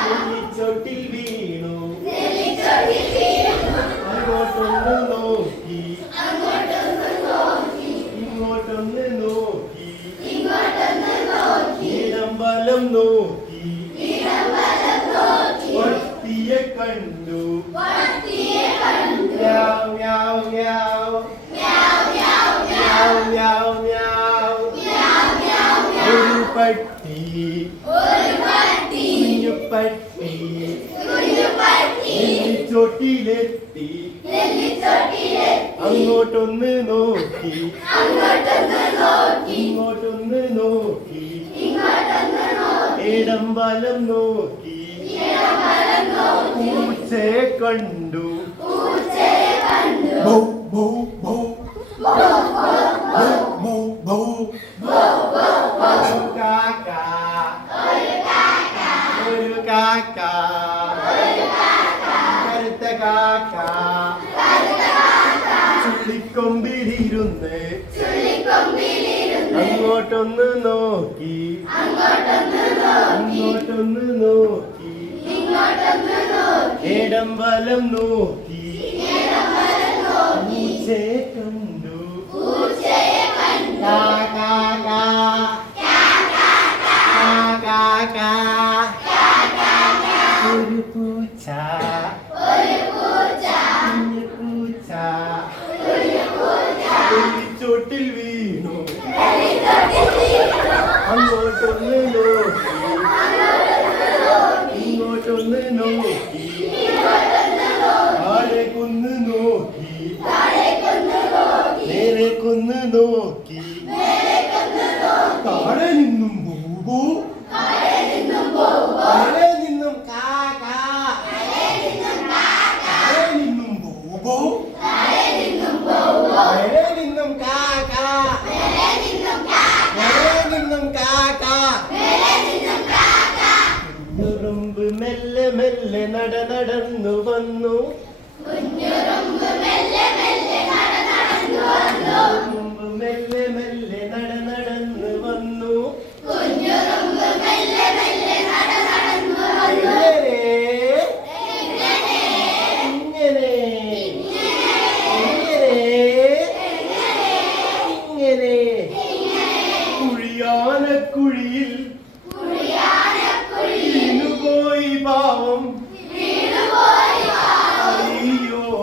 നെല്ലിച്ചോട്ടിൽ വീണു അങ്ങോട്ടൊന്ന് നോക്കി ഇങ്ങോട്ടൊന്ന് നോക്കി ഇടം വലം നോക്കി ഒട്ടിയെ കണ്ടു മ്യാവ് മ്യാവ് മ്യാവ് മ്യാവ് മ്യാവ് മ്യാവ് ഒരു പട്ടി കുഞ്ഞു പട്ടി നെല്ലിച്ചോട്ടിലെത്തി. അങ്ങോട്ടൊന്ന് നോക്കി. ഇങ്ങോട്ടൊന്ന് നോക്കി. ഇടം വലം നോക്കി. പൂച്ചയെ കണ്ടു. ബൗ, ബൗ, ബൗ. ബൗ, ബൗ, ബൗ. ഒരു കാക്ക കരുത്ത കാക്ക ചുള്ളിക്കൊമ്പിലിരുന്ന് അങ്ങോട്ടൊന്ന് നോക്കി. അങ്ങോട്ടൊന്ന് നോക്കി ഇടം വലം നോക്കി. പൂച്ചയെ കണ്ടു. കാ, കാ, കാ. കാ, കാ, കാ. ഒരു പൂച്ച കുഞ്ഞു പൂച്ച ചോട്ടിൽ വീണു അങ്ങോട്ടൊന്നിലോ നടന്നു വന്നു. കുഴിയിൽ മെല്ലെ മെല്ലെ